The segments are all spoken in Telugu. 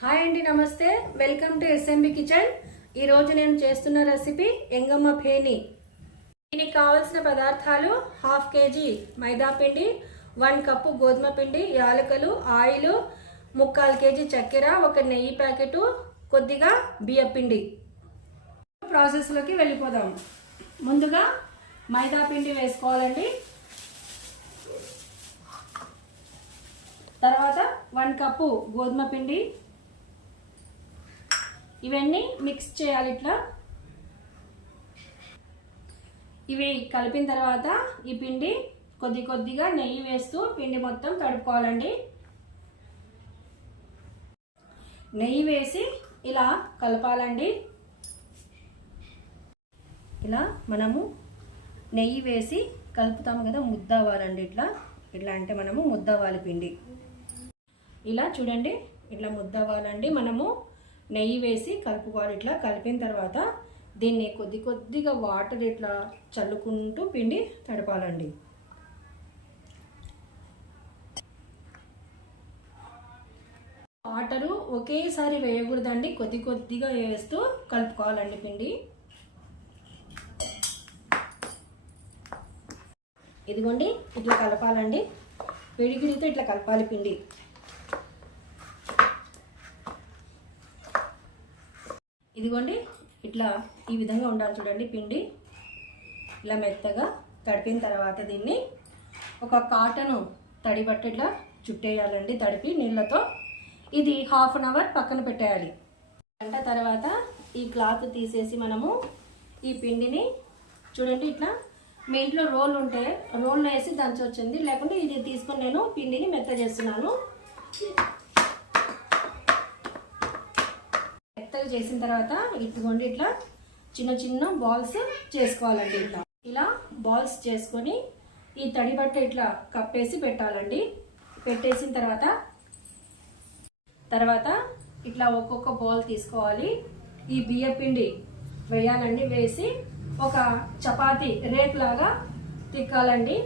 హాయ్ అండి, నమస్తే. Welcome to SMB kitchen. ఈరోజు నేను చేస్తున్న రెసిపీ ఎంగమ్మ ఫేని. దీనికి కావలసిన పదార్థాలు: హాఫ్ కేజీ మైదా పిండి, 1 కప్పు గోధుమ పిండి, యాలకులు, ఆయిల్, 3/4 కేజీ చక్కెర, ఒక నెయ్యి ప్యాకెట్, కొద్దిగా బియ్యం పిండి. ప్రాసెస్లోకి వెళ్ళిపోదాం. ముందుగా మైదా పిండి వేసుకోవాలండి. తర్వాత 1 కప్పు గోధుమ పిండి. ఇవన్నీ మిక్స్ చేయాలి. ఇవి కలిపిన తర్వాత ఈ పిండి కొద్దిగా నెయ్యి వేస్తూ పిండి మొత్తం తడుపుకోవాలండి. నెయ్యి వేసి ఇలా కలపాలండి. ఇలా మనము నెయ్యి వేసి కలుపుతాము కదా, ముద్ద అవ్వాలండి. ఇట్లా అంటే మనము ముద్ద అవ్వాలి పిండి. ఇలా చూడండి, ఇట్లా ముద్ద అవ్వాలండి. మనము నెయ్యి వేసి కలుపుకోవాలి. ఇట్లా కలిపిన తర్వాత దీన్ని కొద్దిగా వాటర్ ఇట్లా చల్లుకుంటూ పిండి తడపాలండి. వాటరు ఒకేసారి వేయకూడదండి, కొద్దిగా వేస్తూ కలుపుకోవాలండి పిండి. ఇదిగోండి, ఇట్లా కలపాలండి. పిడికిడితో ఇట్లా కలపాలి పిండి. ఇదిగోండి, ఇట్లా ఈ విధంగా ఉండాలి. చూడండి, పిండి ఇలా మెత్తగా తడిపిన తర్వాత దీన్ని ఒక కాటను తడి బట్ట ఇట్లా చుట్టేయాలండి, తడిపి నీళ్ళతో. ఇది 1/2 అవర్ పక్కన పెట్టేయాలి. గంట తర్వాత ఈ క్లాత్ తీసేసి మనము ఈ పిండిని చూడండి, ఇట్లా మీ ఇంట్లో రోల్ ఉంటే రోల్లో వేసి దంచొచ్చింది, లేకుంటే ఇది తీసుకొని నేను పిండిని మెత్త చేస్తున్నాను. మెత్తగా చేసిన తర్వాత ఇదిగోండి, ఇట్లా చిన్న బాల్స్ చేసుకోవాలండి. ఇలా బాల్స్ చేసుకొని ఈ తడి బట్ట ఇట్లా కప్పేసి పెట్టాలండి. పెట్టేసిన తర్వాత ఇట్లా ఒక్కొక్క బాల్ తీసుకోవాలి. ఈ బియ్య పిండి వేయాలండి. వేసి ఒక చపాతీ రేక్ లాగా తిక్కాలండి.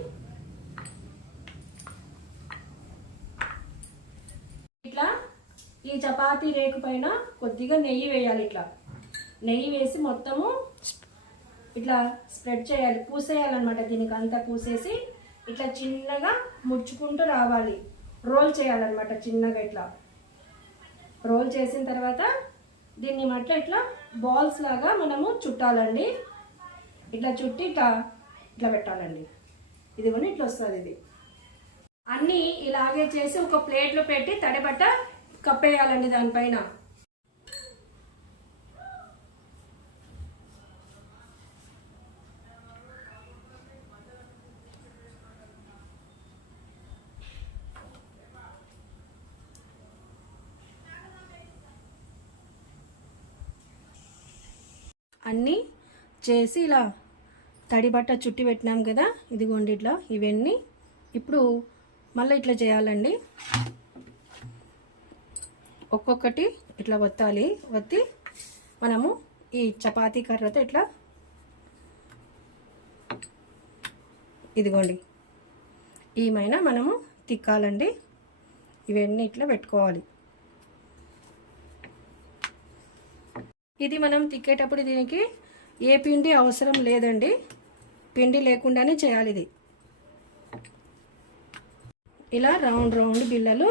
ఇట్లా ఈ చపాతీ రేకు పైన కొద్దిగా నెయ్యి వేయాలి. ఇట్లా నెయ్యి వేసి మొత్తము ఇట్లా స్ప్రెడ్ చేయాలి, పూసేయాలన్నమాట. దీనికి అంతా పూసేసి ఇట్లా చిన్నగా ముడుచుకుంటూ రావాలి. రోల్ చేయాలన్నమాట చిన్నగా. ఇట్లా రోల్ చేసిన తర్వాత దీన్ని ఇట్లా బాల్స్ లాగా మనము చుట్టాలండి. ఇట్లా చుట్టి ఇట్లా పెట్టాలండి. ఇది కూడా ఇట్లా వస్తుంది. ఇది అన్నీ ఇలాగే చేసి ఒక ప్లేట్లో పెట్టి తడిబట్ట కప్పేయాలండి దానిపైన. అన్నీ చేసి ఇలా తడిబట్ట చుట్టి పెట్టినాం కదా, ఇదిగోండి ఇట్లా. ఇవన్నీ ఇప్పుడు మళ్ళీ ఇట్లా చేయాలండి. ఒక్కొక్కటి ఇట్లా ఒత్తాలి. ఒత్తి మనము ఈ చపాతీ కర్రతో ఇట్లా ఇదిగోండి ఏమైనా మనము తిక్కాలండి. ఇవన్నీ ఇట్లా పెట్టుకోవాలి. ఇది మనం తిక్కేటప్పుడు దీనికి ఏ పిండి అవసరం లేదండి, పిండి లేకుండానే చేయాలి ఇది. ఇలా రౌండ్ బిళ్ళలు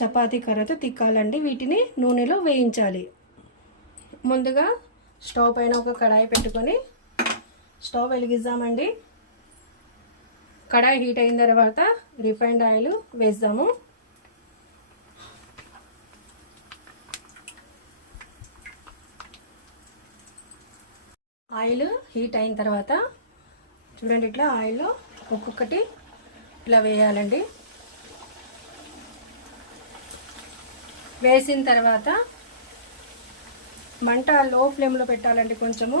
చపాతీ కర్రతో తిక్కాలండి. వీటిని నూనెలో వేయించాలి. ముందుగా స్టవ్ పైన ఒక కడాయి పెట్టుకొని స్టవ్ వెలిగిద్దామండి. కడాయి హీట్ అయిన తర్వాత రిఫైండ్ ఆయిల్ వేద్దాము. ఆయిల్ హీట్ అయిన తర్వాత చూడండి, ఇట్లా ఆయిల్లో ఒక్కొక్కటి ఇట్లా వేయాలండి. వేసిన తర్వాత మంట లో ఫ్లేమ్లో పెట్టాలండి కొంచెము.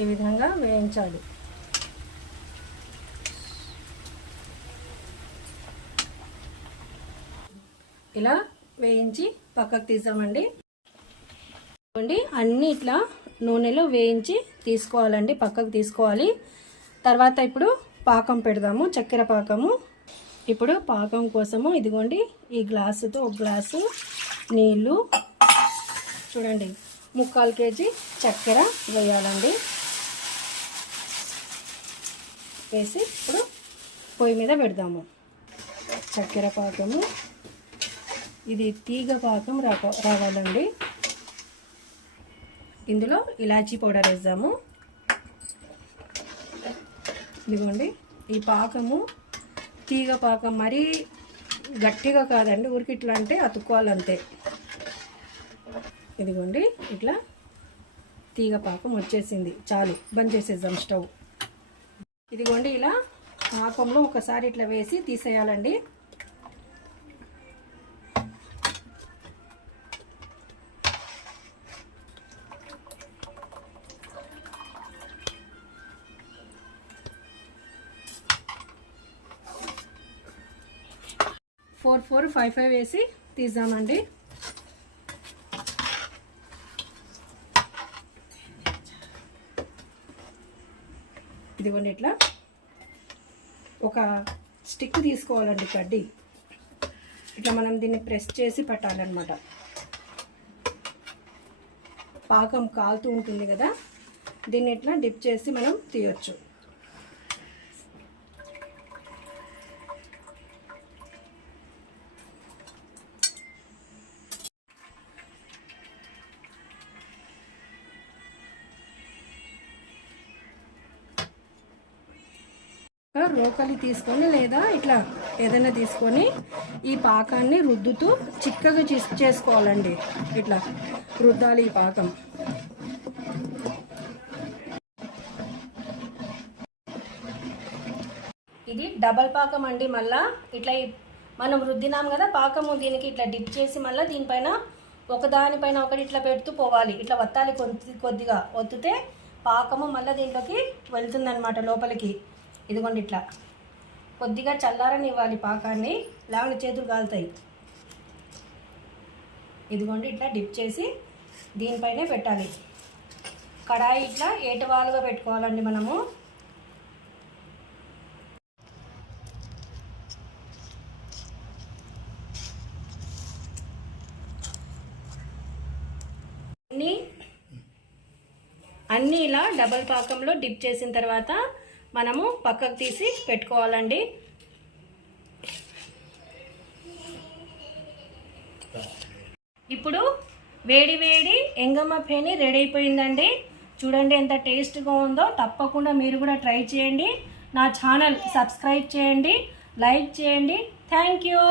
ఈ విధంగా వేయించాలి. ఇలా వేయించి పక్కకు తీసామండి. అన్నీ ఇట్లా నూనెలో వేయించి తీసుకోవాలండి, పక్కకు తీసుకోవాలి. తర్వాత ఇప్పుడు పాకం పెడదాము, చక్కెర పాకము. ఇప్పుడు పాకం కోసము ఇదిగోండి ఈ గ్లాసుతో ఒక గ్లాసు నీళ్ళు, చూడండి 3/4 కేజీ చక్కెర వేయాలండి. వేసి ఇప్పుడు పొయ్యి మీద పెడదాము. చక్కెర పాకము ఇది తీగ పాకం రావాలండి. ఇందులో ఇలాచీ పౌడర్ వేద్దాము. ఇదిగోండి ఈ పాకము తీగ పాకం, మరీ గట్టిగా కాదండి, ఊరికి ఇట్లా అంటే అతుక్కోవాలంతే. ఇదిగోండి ఇట్లా తీగ పాకం వచ్చేసింది, చాలు, బంద్ చేసేద్దాం స్టవ్. ఇదిగోండి ఇలా పాకంలో ఒకసారి ఇట్లా వేసి తీసేయాలండి. ఫోర్ 5 వేసి తీద్దామండి. ఇదిగోండి ఇట్లా ఒక స్టిక్ తీసుకోవాలండి, కడ్డీ. ఇట్లా మనం దీన్ని ప్రెస్ చేసి పట్టాలన్నమాట. పాకం కాలుతూ ఉంటుంది కదా, దీన్ని ఇట్లా డిప్ చేసి మనం తీయొచ్చు. రోకలి తీసుకొని లేదా ఇట్లా ఏదైనా తీసుకొని ఈ పాకాన్ని రుద్దుతూ చిక్కగా చేసుకోవాలండి. ఇట్లా రుద్దాలి ఈ పాకం. ఇది డబల్ పాకం అండి. మళ్ళా ఇట్లా మనం రుద్దినాం కదా పాకము, దీనికి ఇట్లా డిప్ చేసి మళ్ళీ దీనిపైన ఒకదానిపైన ఒకటి ఇట్లా పెడుతూ పోవాలి. ఇట్లా వత్తాలి, కొద్దిగా ఒత్తితే పాకము మళ్ళీ దీంట్లోకి వెళ్తుందన్నమాట లోపలికి. ఇదిగోండి ఇట్లా కొద్దిగా చల్లారనివ్వాలి పాకాన్ని, లేవని చేతులు కాలుతాయి. ఇదిగోండి ఇట్లా డిప్ చేసి దీనిపైనే పెట్టాలి. కడాయి ఇట్లా ఏటవాలుగా పెట్టుకోవాలండి మనము. అన్నీ ఇలా డబల్ పాకంలో డిప్ చేసిన తర్వాత మనము పక్కకు తీసి పెట్టుకోవాలండి. ఇప్పుడు వేడి వేడి ఎంగమ్మ ఫేని రెడీ అయిపోయిందండి. చూడండి ఎంత టేస్ట్గా ఉందో. తప్పకుండా మీరు కూడా ట్రై చేయండి. నా ఛానల్ సబ్స్క్రైబ్ చేయండి, లైక్ చేయండి. Thank you.